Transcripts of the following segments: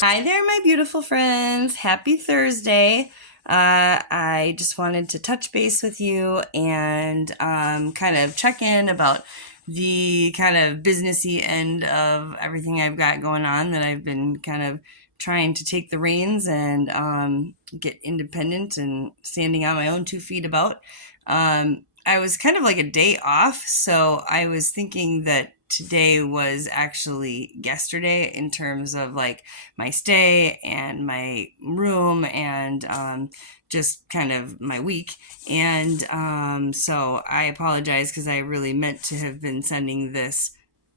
Hi there, my beautiful friends. Happy Thursday. I just wanted to touch base with you and kind of check in about the kind of businessy end of everything I've got going on that I've been kind of trying to take the reins and get independent and standing on my own 2 feet about. I was kind of like a day off, so I was thinking that today was actually yesterday in terms of like my stay and my room and just kind of my week. And so I apologize because I really meant to have been sending this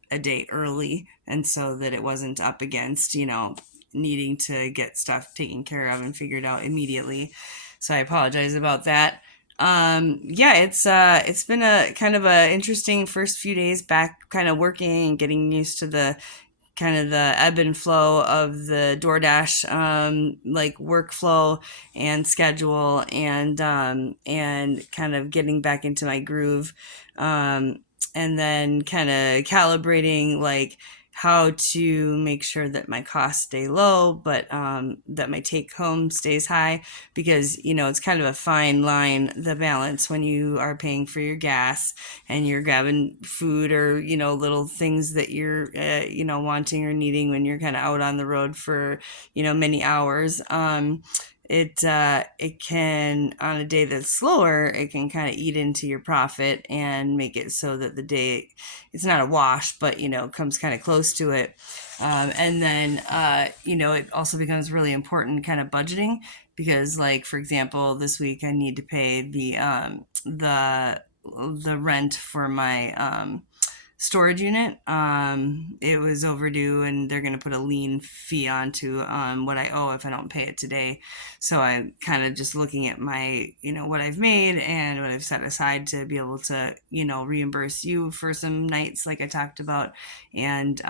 a day early, and so that it wasn't up against, needing to get stuff taken care of and figured out immediately. So I apologize about that. Yeah, it's been a kind of a interesting first few days back, kind of working and getting used to the kind of the ebb and flow of the DoorDash like workflow and schedule, and kind of getting back into my groove, and then kind of calibrating like how to make sure that my costs stay low, but that my take home stays high, because it's kind of a fine line, the balance when you are paying for your gas and you're grabbing food or little things that you're wanting or needing when you're kind of out on the road for many hours. It can, on a day that's slower, it can kind of eat into your profit and make it so that the day, it's not a wash, but comes kind of close to it. And then it also becomes really important kind of budgeting, because, like, for example, this week I need to pay the rent for my storage unit. It was overdue, and they're going to put a lien fee onto what I owe if I don't pay it today. So I'm kind of just looking at my, what I've made and what I've set aside to be able to, reimburse you for some nights, like I talked about, and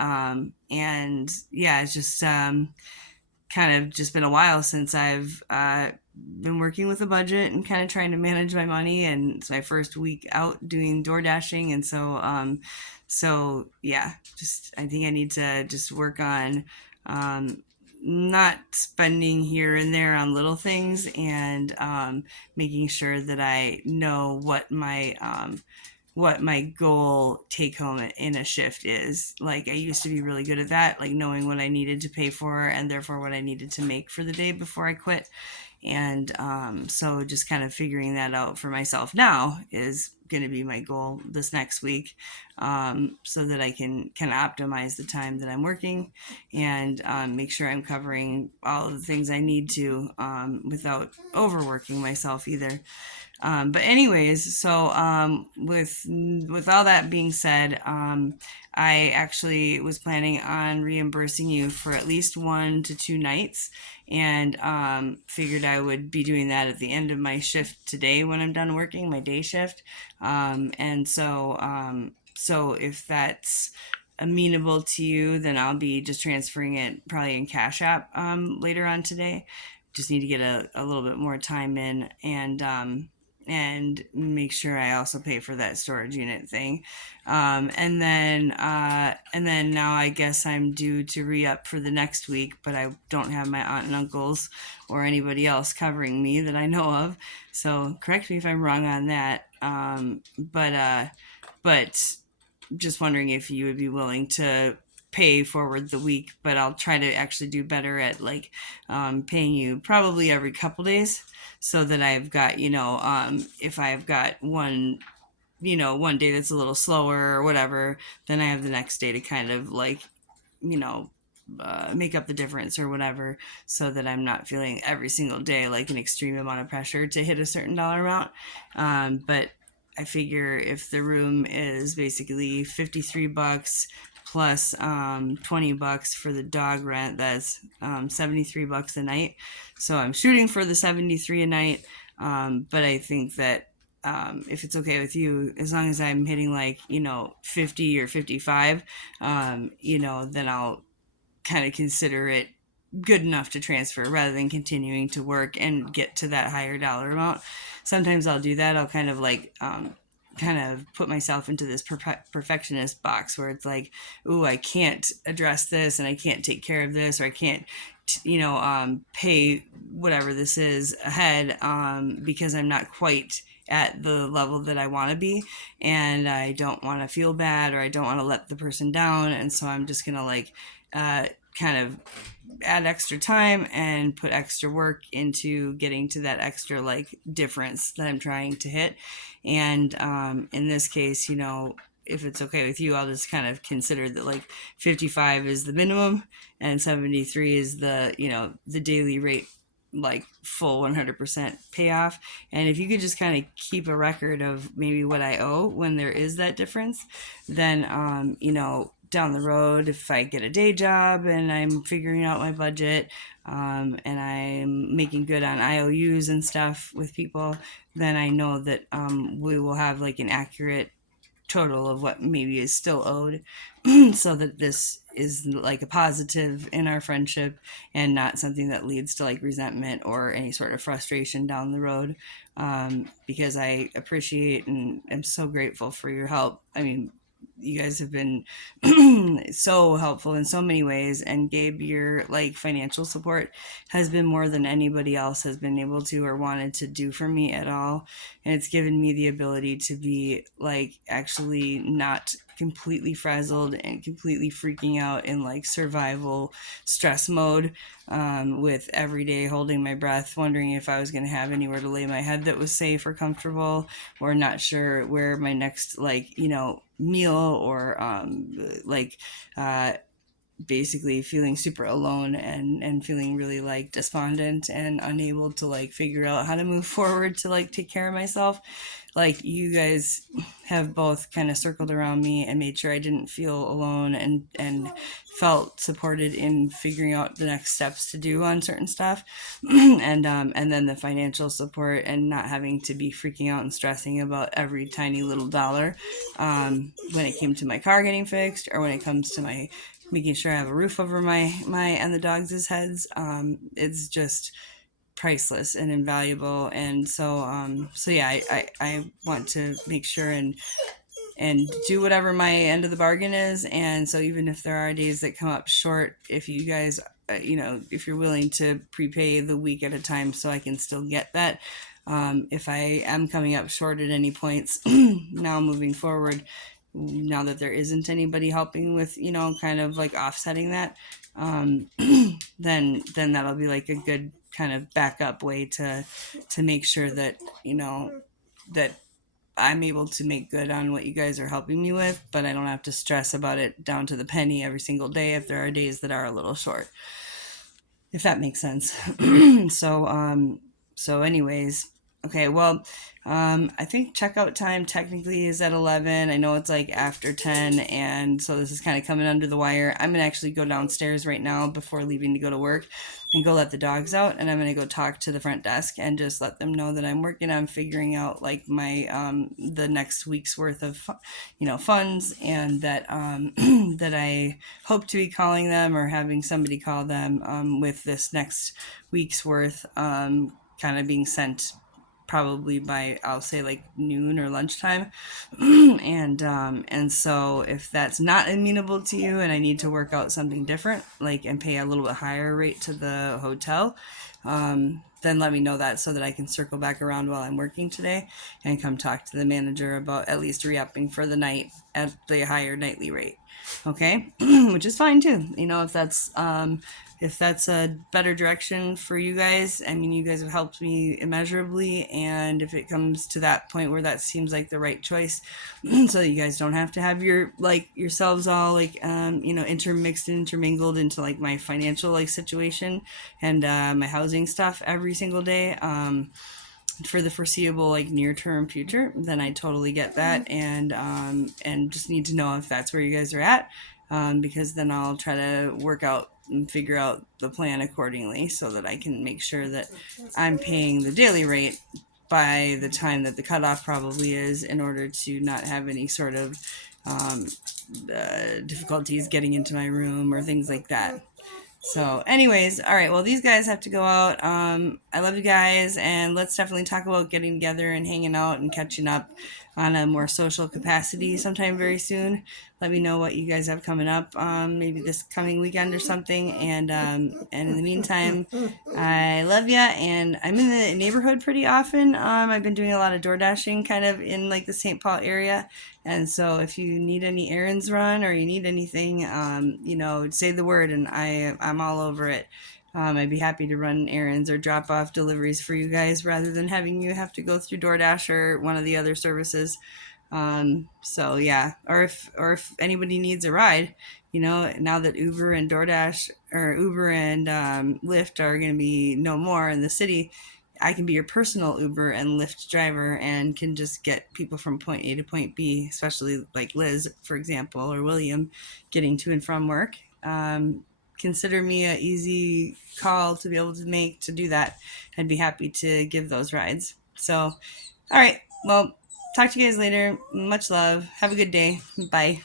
yeah, it's just kind of just been a while since I've been working with a budget and kind of trying to manage my money. And it's my first week out doing door dashing, and so yeah, just I think I need to just work on um, not spending here and there on little things, and making sure that I know what my goal take home in a shift is. Like, I used to be really good at that, like knowing what I needed to pay for and therefore what I needed to make for the day before I quit. And so just kind of figuring that out for myself now is going to be my goal this next week, so that I can kind of optimize the time that I'm working, and make sure I'm covering all of the things I need to, without overworking myself either. But anyways, so with all that being said, I actually was planning on reimbursing you for at least 1 to 2 nights, and figured I would be doing that at the end of my shift today when I'm done working my day shift. And so if that's amenable to you, then I'll be just transferring it probably in Cash App later on today. Just need to get a little bit more time in, and make sure I also pay for that storage unit thing. And then now I guess I'm due to re-up for the next week, but I don't have my aunt and uncles or anybody else covering me that I know of. So correct me if I'm wrong on that. But just wondering if you would be willing to pay forward the week, but I'll try to actually do better at like paying you probably every couple days, so that I've got, if I've got one day that's a little slower or whatever, then I have the next day to kind of like, you know, make up the difference or whatever, so that I'm not feeling every single day like an extreme amount of pressure to hit a certain dollar amount. But I figure if the room is basically $53 plus $20 for the dog rent, that's $73 a night. So I'm shooting for the 73 a night. But I think that if it's okay with you, as long as I'm hitting like 50 or 55, then I'll kind of consider it good enough to transfer rather than continuing to work and get to that higher dollar amount. Sometimes I'll do that. I'll kind of like kind of put myself into this perfectionist box where it's like, ooh, I can't address this and I can't take care of this, or I can't pay whatever this is ahead, because I'm not quite at the level that I want to be, and I don't want to feel bad, or I don't want to let the person down, and so I'm just gonna like kind of add extra time and put extra work into getting to that extra like difference that I'm trying to hit. And in this case, if it's okay with you, I'll just kind of consider that like 55 is the minimum and 73 is the daily rate, like full 100% payoff. And if you could just kind of keep a record of maybe what I owe when there is that difference, then down the road, if I get a day job and I'm figuring out my budget, and I'm making good on IOUs and stuff with people, then I know that we will have like an accurate total of what maybe is still owed, so that this is like a positive in our friendship and not something that leads to like resentment or any sort of frustration down the road. Because I appreciate and am so grateful for your help. I mean, you guys have been so helpful in so many ways, and Gabe, your like financial support has been more than anybody else has been able to or wanted to do for me at all. And it's given me the ability to be like actually not completely frazzled and completely freaking out in like survival stress mode, with every day holding my breath, wondering if I was going to have anywhere to lay my head that was safe or comfortable, or not sure where my next like meal, or like uh, basically feeling super alone, and feeling really like despondent and unable to like figure out how to move forward to like take care of myself. Like, you guys have both kind of circled around me and made sure I didn't feel alone, and felt supported in figuring out the next steps to do on certain stuff. And then the financial support and not having to be freaking out and stressing about every tiny little dollar, when it came to my car getting fixed, or when it comes to my making sure I have a roof over my and the dogs' heads. It's just priceless and invaluable. And so yeah, I want to make sure and do whatever my end of the bargain is. And so even if there are days that come up short, if you guys, if you're willing to prepay the week at a time so I can still get that. If I am coming up short at any points, now moving forward, now that there isn't anybody helping with, kind of like offsetting that, then that'll be like a good kind of backup way to make sure that, that I'm able to make good on what you guys are helping me with, but I don't have to stress about it down to the penny every single day if there are days that are a little short, if that makes sense. So anyways, okay, well, I think checkout time technically is at 11. I know it's like after 10, and so this is kind of coming under the wire. I'm gonna actually go downstairs right now before leaving to go to work and go let the dogs out, and I'm gonna go talk to the front desk and just let them know that I'm working on figuring out like my the next week's worth of funds, and that that I hope to be calling them or having somebody call them, with this next week's worth, kind of being sent probably by, I'll say, like noon or lunchtime. And so if that's not amenable to you and I need to work out something different, like, and pay a little bit higher rate to the hotel, then let me know that so that I can circle back around while I'm working today and come talk to the manager about at least re-upping for the night at the higher nightly rate. Okay. Which is fine too, if that's a better direction for you guys. I mean, you guys have helped me immeasurably, and if it comes to that point where that seems like the right choice, so that you guys don't have to have yourselves all like intermixed and intermingled into like my financial like situation and my housing stuff every single day, for the foreseeable like near term future, then I totally get that, and just need to know if that's where you guys are at, because then I'll try to work out and figure out the plan accordingly so that I can make sure that I'm paying the daily rate by the time that the cutoff probably is, in order to not have any sort of difficulties getting into my room or things like that. So anyways, all right, well, these guys have to go out. I love you guys, and let's definitely talk about getting together and hanging out and catching up. on a more social capacity sometime very soon. Let me know what you guys have coming up, maybe this coming weekend or something. And in the meantime, I love ya, and I'm in the neighborhood pretty often. I've been doing a lot of door dashing kind of in like the St. Paul area. And so if you need any errands run or you need anything, say the word and I'm all over it. I'd be happy to run errands or drop off deliveries for you guys rather than having you have to go through DoorDash or one of the other services. So yeah, or if anybody needs a ride, now that Uber and DoorDash or Uber and Lyft are going to be no more in the city, I can be your personal Uber and Lyft driver and can just get people from point A to point B, especially like Liz, for example, or William, getting to and from work. Consider me a easy call to be able to make to do that. I'd be happy to give those rides. So, all right. Well, talk to you guys later. Much love. Have a good day. Bye.